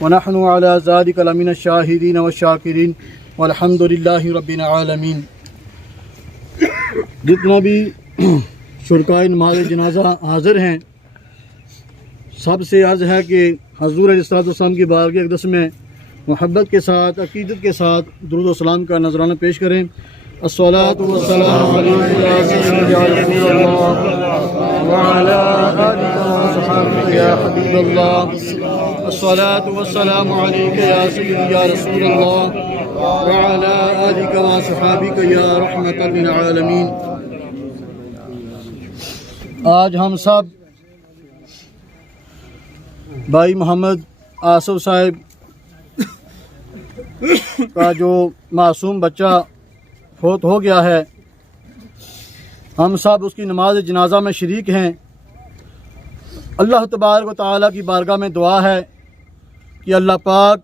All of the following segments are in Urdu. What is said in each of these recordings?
ونحن على ذلك لمن الشاهدين والشاکرین والحمد للہ رب العالمین۔ جتنا بھی شرکائے نماز جنازہ حاضر ہیں، سب سے عرض ہے کہ حضور علیہ السلام کی بارگاہ اقدس میں محبت کے ساتھ، عقیدت کے ساتھ درود و سلام کا نذرانہ پیش کریں۔ الصلاۃ والسلام علیک یا سیدی یا رسول اللہ وعلی آلک وصحبہ یا حبیب اللہ۔ الصلاۃ والسلام علیک یا سیدی یا رسول اللہ وعلی آلک وصحبہ یا رحمۃ للعالمین۔ آج ہم سب بھائی محمد آصف صاحب کا جو معصوم بچہ فوت ہو گیا ہے، ہم سب اس کی نماز جنازہ میں شریک ہیں۔ اللہ تبارک و تعالیٰ کی بارگاہ میں دعا ہے کہ اللہ پاک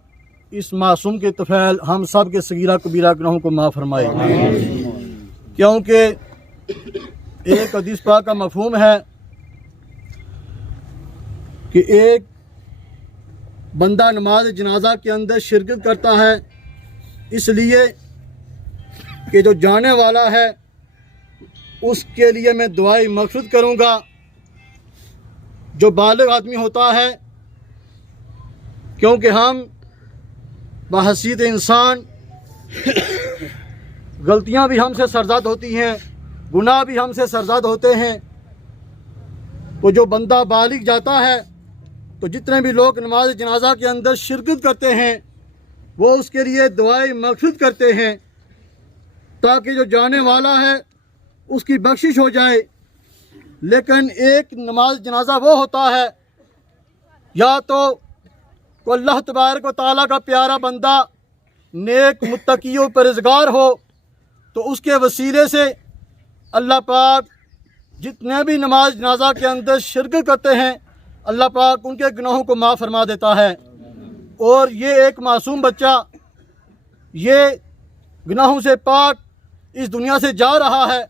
اس معصوم کے طفیل ہم سب کے صغیرہ کبیرہ گناہوں کو معاف فرمائے، کیونکہ ایک حدیث پاک کا مفہوم ہے کہ ایک بندہ نماز جنازہ کے اندر شرکت کرتا ہے اس لیے کہ جو جانے والا ہے اس کے لیے میں دعائیں مغفرت کروں گا۔ جو بالغ آدمی ہوتا ہے، کیونکہ ہم بحیثیت انسان غلطیاں بھی ہم سے سرزد ہوتی ہیں، گناہ بھی ہم سے سرزد ہوتے ہیں، تو جو بندہ بالغ جاتا ہے تو جتنے بھی لوگ نماز جنازہ کے اندر شرکت کرتے ہیں وہ اس کے لیے دعائیں مغفرت کرتے ہیں تاکہ جو جانے والا ہے اس کی بخشش ہو جائے۔ لیکن ایک نماز جنازہ وہ ہوتا ہے، یا تو کوئی اللہ تبارک و تعالیٰ کا پیارا بندہ نیک متقی و پرہیزگار ہو تو اس کے وسیلے سے اللہ پاک جتنے بھی نماز جنازہ کے اندر شرکت کرتے ہیں اللہ پاک ان کے گناہوں کو معاف فرما دیتا ہے۔ اور یہ ایک معصوم بچہ یہ گناہوں سے پاک اس دنیا سے جا رہا ہے،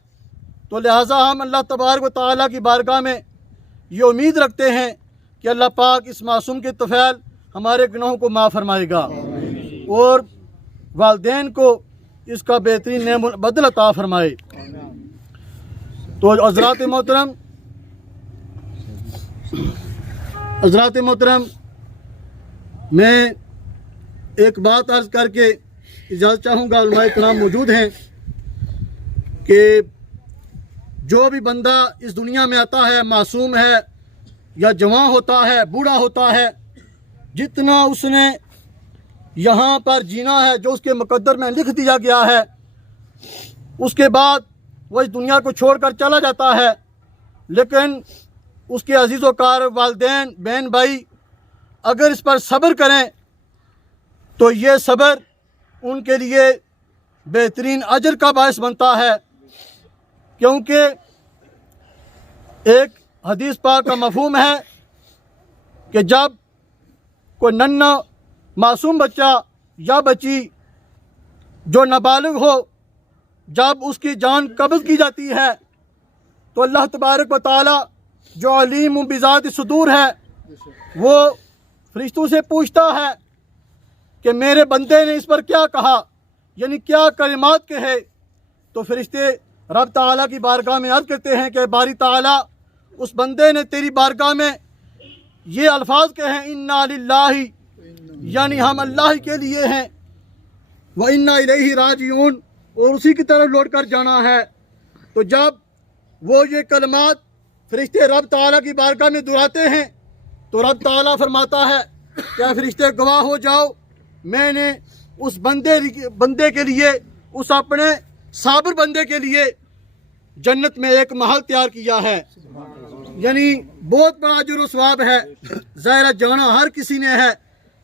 تو لہٰذا ہم اللہ تبارک و تعالیٰ کی بارگاہ میں یہ امید رکھتے ہیں کہ اللہ پاک اس معصوم کے طفیل ہمارے گناہوں کو معاف فرمائے گا اور والدین کو اس کا بہترین نعم بدل عطا فرمائے۔ تو حضرات محترم، میں ایک بات عرض کر کے اجازت چاہوں گا، علماء کرام موجود ہیں، کہ جو بھی بندہ اس دنیا میں آتا ہے، معصوم ہے یا جوان ہوتا ہے، بوڑھا ہوتا ہے، جتنا اس نے یہاں پر جینا ہے جو اس کے مقدر میں لکھ دیا گیا ہے، اس کے بعد وہ اس دنیا کو چھوڑ کر چلا جاتا ہے، لیکن اس کے عزیز و کار والدین، بہن بھائی اگر اس پر صبر کریں تو یہ صبر ان کے لیے بہترین اجر کا باعث بنتا ہے، کیونکہ ایک حدیث پاک کا مفہوم ہے کہ جب کوئی ننھا معصوم بچہ یا بچی جو نابالغ ہو، جب اس کی جان قبض کی جاتی ہے تو اللہ تبارک و تعالی جو علیم بذات صدور ہے وہ فرشتوں سے پوچھتا ہے کہ میرے بندے نے اس پر کیا کہا، یعنی کیا کلمات کہے، تو فرشتے رب تعالیٰ کی بارگاہ میں عرض کرتے ہیں کہ باری تعالیٰ اس بندے نے تیری بارگاہ میں یہ الفاظ کہے ہیں، انا للہ، یعنی ہم اللہ کے لیے ہیں، وَإِنَّا إِلَيْهِ راجعون، اور اسی کی طرف لوٹ کر جانا ہے۔ تو جب وہ یہ کلمات فرشتے رب تعالیٰ کی بارگاہ میں دہراتے ہیں تو رب تعالیٰ فرماتا ہے کہ فرشتے گواہ ہو جاؤ، میں نے اس بندے کے لیے، اس اپنے صابر بندے کے لیے جنت میں ایک محل تیار کیا ہے۔ یعنی بہت بڑا اجر و ثواب ہے۔ ظاہر جانا ہر کسی نے ہے،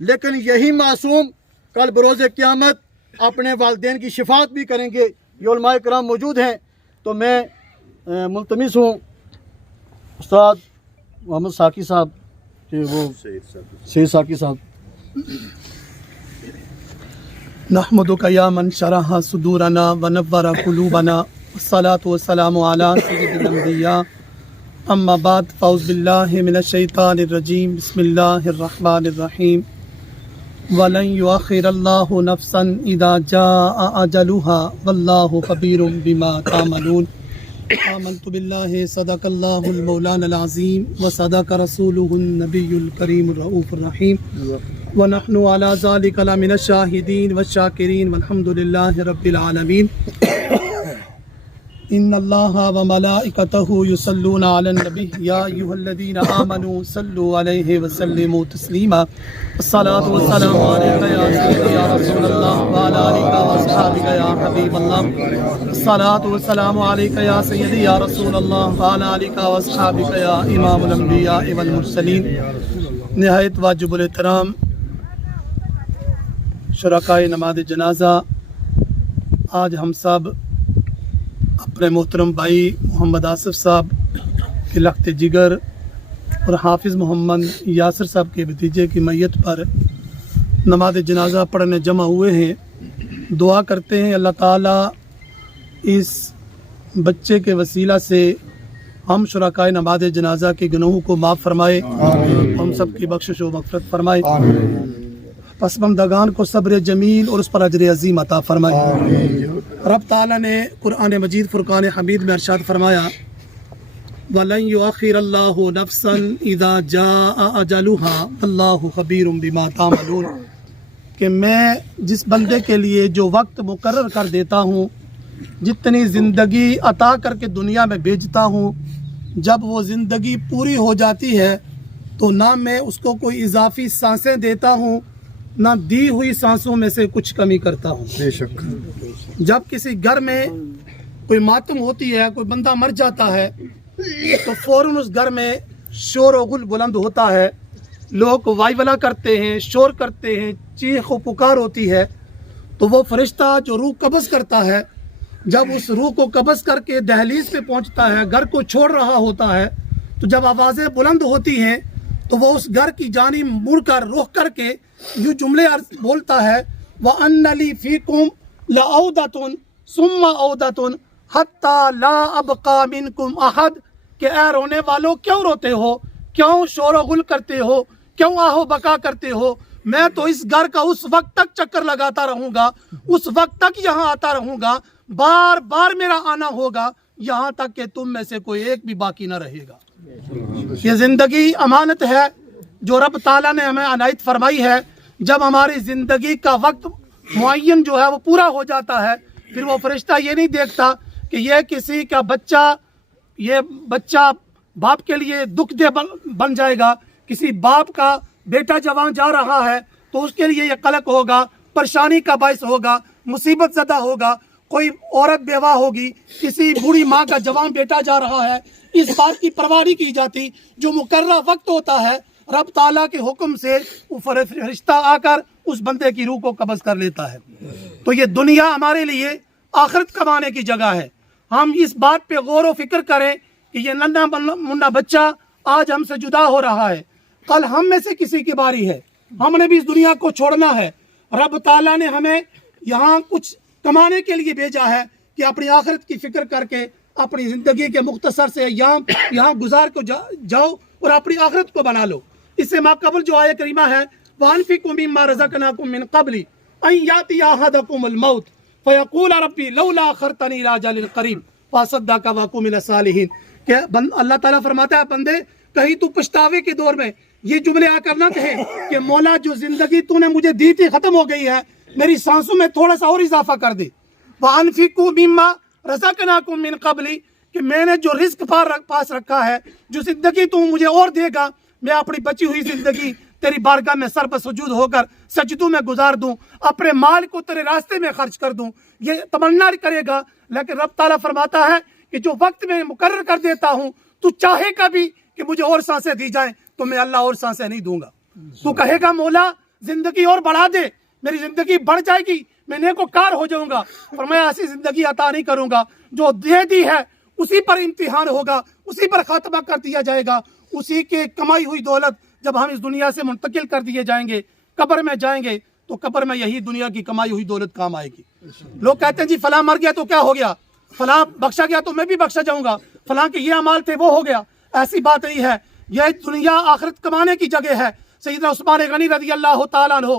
لیکن یہی معصوم کل بروز قیامت اپنے والدین کی شفاعت بھی کریں گے۔ یہ علماء کرام موجود ہیں، تو میں ملتمس ہوں استاد محمد ساقی صاحب کہ وہ سید ساقی صاحب۔ نحمدک یا من شرح صدورنا ونور قلوبنا والصلاة والسلام علی سید الانبیاء اما بعد فاعوذ باللہ من الشیطان الرجیم بسم اللہ الرحمن الرحیم ولن يؤخر الله نفسا إذا جاء أجلها والله خبير بما تعملون آمنت بالله صدق الله المولانا العظيم وصدق رسوله النبي الكريم الرؤوف الرحيم ونحن على ذلك لمن الشاهدين والشاكرين والحمد لله رب العالمين إن الله وملائكته يصلون على النبي يا أيها الذين آمنوا صلوا عليه وسلموا تسليما الصلاة والسلام عليك يا سيدي يا رسول الله وعلى آلك وأصحابك يا حبيب الله الصلاة والسلام عليك يا سيدي يا رسول الله وعلى آلك وأصحابك يا إمام الأنبياء والمرسلين نہایت واجب الاحترام شرکائے نماز جنازہ، آج ہم سب اپنے محترم بھائی محمد آصف صاحب کے لخت جگر اور حافظ محمد یاسر صاحب کے بھتیجے کی میت پر نماز جنازہ پڑھنے جمع ہوئے ہیں۔ دعا کرتے ہیں اللہ تعالیٰ اس بچے کے وسیلہ سے ہم شرکائے نماز جنازہ کے گناہوں کو معاف فرمائے، ہم سب کی بخشش و مغفرت فرمائے، پسماندگان کو صبر جمیل اور اس پر اجر عظیم عطا فرمائے۔ رب تعالیٰ نے قرآن مجید فرقان حمید میں ارشاد فرمایا وَلَن يُؤَخِّرَ اللَّهُ نَفْسًا إِذَا جَاءَ أَجَلُهَا وَاللَّهُ خَبِيرٌ بِمَا تَعْمَلُونَ کہ میں جس بندے کے لیے جو وقت مقرر کر دیتا ہوں، جتنی زندگی عطا کر کے دنیا میں بھیجتا ہوں، جب وہ زندگی پوری ہو جاتی ہے تو نہ میں اس کو کوئی اضافی سانسیں دیتا ہوں، نہ دی ہوئی سانسوں میں سے کچھ کمی کرتا ہوں۔ بے شک جب کسی گھر میں کوئی ماتم ہوتی ہے، کوئی بندہ مر جاتا ہے تو فوراً اس گھر میں شور و غل بلند ہوتا ہے، لوگ وائیولا کرتے ہیں، شور کرتے ہیں، چیخ و پکار ہوتی ہے، تو وہ فرشتہ جو روح قبض کرتا ہے، جب اس روح کو قبض کر کے دہلیز پہ پہنچتا ہے، گھر کو چھوڑ رہا ہوتا ہے، تو جب آوازیں بلند ہوتی ہیں تو وہ اس گھر کی جانب مڑ کر رخ کر کے یوں جملے بولتا ہے وَأَنَّ لِي فِيكُمْ لَعَوْدَةٌ ثُمَّ عَوْدَةٌ حَتَّى لَا أَبْقَى مِنْكُمْ أَحَدٌ کہ اے رونے والو کیوں روتے ہو، کیوں شور و غل کرتے ہو، کیوں آہ و بکا کرتے ہو، میں تو اس گھر کا اس وقت تک چکر لگاتا رہوں گا، اس وقت تک یہاں آتا رہوں گا، بار بار میرا آنا ہوگا، یہاں تک کہ تم میں سے کوئی ایک بھی باقی نہ رہے گا۔ یہ زندگی امانت ہے جو رب تعالیٰ نے ہمیں عنایت فرمائی ہے۔ جب ہماری زندگی کا وقت معین جو ہے وہ پورا ہو جاتا ہے، پھر وہ فرشتہ یہ نہیں دیکھتا کہ یہ کسی کا بچہ باپ کے لیے دکھ دہ بن جائے گا، کسی باپ کا بیٹا جوان جا رہا ہے تو اس کے لیے یہ قلق ہوگا، پریشانی کا باعث ہوگا، مصیبت زدہ ہوگا، کوئی عورت بیوہ ہوگی، کسی بوڑھی ماں کا جوان بیٹا جا رہا ہے، اس بات کی پرواہ نہیں کی جاتی۔ جو مقررہ وقت ہوتا ہے رب تعالیٰ کے حکم سے وہ فرشتہ آ کر اس بندے کی روح کو قبض کر لیتا ہے۔ تو یہ دنیا ہمارے لیے آخرت کمانے کی جگہ ہے۔ ہم اس بات پہ غور و فکر کریں کہ یہ ننھا منہ بچہ آج ہم سے جدا ہو رہا ہے، کل ہم میں سے کسی کی باری ہے، ہم نے بھی اس دنیا کو چھوڑنا ہے۔ رب تعالیٰ نے ہمیں یہاں کچھ کمانے کے لیے بھیجا ہے کہ اپنی آخرت کی فکر کر کے اپنی زندگی کے مختصر سے ایام یہاں گزار کو جاؤ اور اپنی آخرت کو بنا لو۔ اس سے ما قبل جو آیہ کریمہ ہے وَأَنفِقُوا مِمَّا رَزَقْنَاكُم مِّن قَبْلِ أَن يَأْتِيَ أَحَدَكُمُ الْمَوْتُ فَيَقُولَ رَبِّي لَوْلَا أَخَّرْتَنِي إِلَىٰ أَجَلٍ قَرِيبٍ فَأَصَدَّقَ وَأَكُن مِّنَ الصَّالِحِينَ کہ اللہ تعالیٰ فرماتا ہے بندے کہیں تو پچھتاوے کے دور میں یہ جملے آ کر نہ کہے کہ مولا جو زندگی تو نے مجھے دی تھی ختم ہو گئی ہے، میری سانسوں میں تھوڑا سا اور اضافہ کر دے۔ وَأَنفِقُوا مِمَّا رَزَقْنَاكُم مِّن قَبْلِ کہ میں نے جو رزق پاس رکھا ہے، جو زندگی تو مجھے اور دے گا، میں اپنی بچی ہوئی زندگی تیری بارگاہ میں سر پر سجود ہو کر سجدوں میں گزار دوں، اپنے مال کو تیرے راستے میں خرچ کر دوں، یہ تمنا کرے گا۔ لیکن رب تعالیٰ فرماتا ہے کہ جو وقت میں مقرر کر دیتا ہوں، تو چاہے گا بھی کہ مجھے اور سانسیں دی جائیں تو میں اللہ اور سانسیں نہیں دوں گا۔ تو کہے گا مولا زندگی اور بڑھا دے، میری زندگی بڑھ جائے گی، میں نیکوکار ہو جاؤں گا، پر میں ایسی زندگی عطا نہیں کروں گا۔ جو دے دی ہے اسی پر امتحان ہوگا، اسی پر خاتمہ کر دیا جائے گا، اسی کے کمائی ہوئی دولت جب ہم اس دنیا سے منتقل کر دیے جائیں گے، قبر میں جائیں گے تو قبر میں یہی دنیا کی کمائی ہوئی دولت کام آئے گی۔ لوگ کہتے ہیں جی فلاں مر گیا تو کیا ہو گیا، فلاں بخشا گیا تو میں بھی بخشا جاؤں گا، فلاں کے یہ اعمال تھے وہ ہو گیا۔ ایسی بات نہیں ہے، یہ دنیا آخرت کمانے کی جگہ ہے۔ سیدنا عثمان غنی رضی اللہ تعالیٰ عنہ